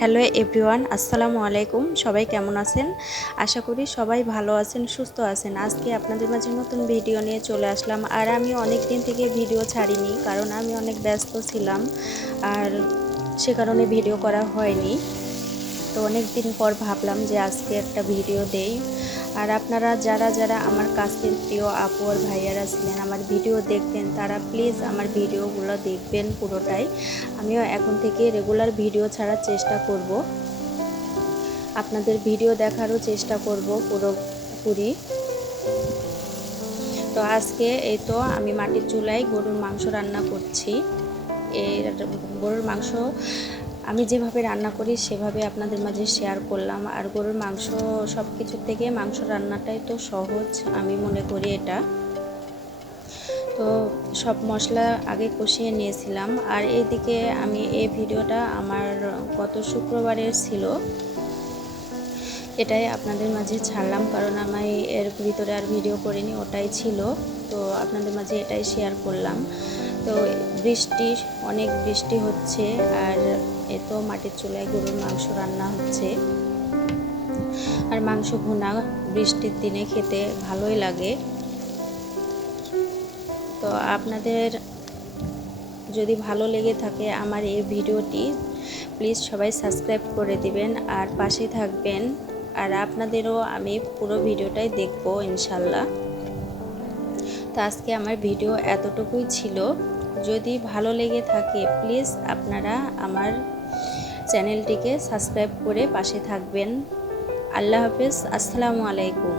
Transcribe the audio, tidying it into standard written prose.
Hello everyone, আসসালামু আলাইকুম। সবাই কেমন আছেন? আশা করি সবাই ভালো আছেন, সুস্থ আছেন। আজকে আপনাদের মাঝে নতুন ভিডিও নিয়ে চলে আসলাম। আর আমি অনেক দিন থেকে ভিডিও ছাড়িনি, কারণ আমি অনেক ব্যস্ত ছিলাম, আর সে কারণে ভিডিও করা হয়নি। তো অনেক দিন পর ভাবলাম যে আজকে একটা ভিডিও দেই। আর আপনারা যারা যারা আমার কাছের প্রিয় আপু আর ভাইয়ারা ছিলেন, আমার ভিডিও দেখতেন, তারা প্লিজ আমার ভিডিওগুলো দেখবেন পুরোটাই। আমিও এখন থেকে রেগুলার ভিডিও ছাড়ার চেষ্টা করব, আপনাদের ভিডিও দেখারও চেষ্টা করব পুরোপুরি। তো আজকে এই তো আমি মাটির চুলায় গরুর মাংস রান্না করছি। এই গরুর মাংস আমি যেভাবে রান্না করি সেভাবে আপনাদের মাঝে শেয়ার করলাম। আর গরুর মাংস সব কিছুর থেকে মাংস রান্নাটাই তো সহজ, আমি মনে করি এটা। তো সব মশলা আগে কষিয়ে নিয়েছিলাম। আর এইদিকে আমি এই ভিডিওটা আমার গত শুক্রবারের ছিল, এটাই আপনাদের মাঝে ছাড়লাম, কারণ আমি এর ভিতরে আর ভিডিও করিনি, ওটাই ছিল। তো আপনাদের মাঝে এটাই শেয়ার করলাম। তো অনেক বৃষ্টি হচ্ছে, আর এ তো মাটির চুলায় গরুর মাংস রান্না হচ্ছে। আর মাংস ভুনা বৃষ্টির দিনে খেতে ভালোই লাগে। তো আপনাদের যদি ভালো লেগে থাকে আমার এই ভিডিওটি, প্লিজ সবাই সাবস্ক্রাইব করে দিবেন আর পাশে থাকবেন। আর আপনাদেরও আমি পুরো ভিডিওটাই দেখব ইনশাল্লাহ। তো আজকে আমার ভিডিও এতটুকুই ছিল। যদি ভালো লেগে থাকে প্লিজ আপনারা আমার চ্যানেলটিকে সাবস্ক্রাইব করে পাশে থাকবেন। আল্লাহ হাফেজ, আসসালামু আলাইকুম।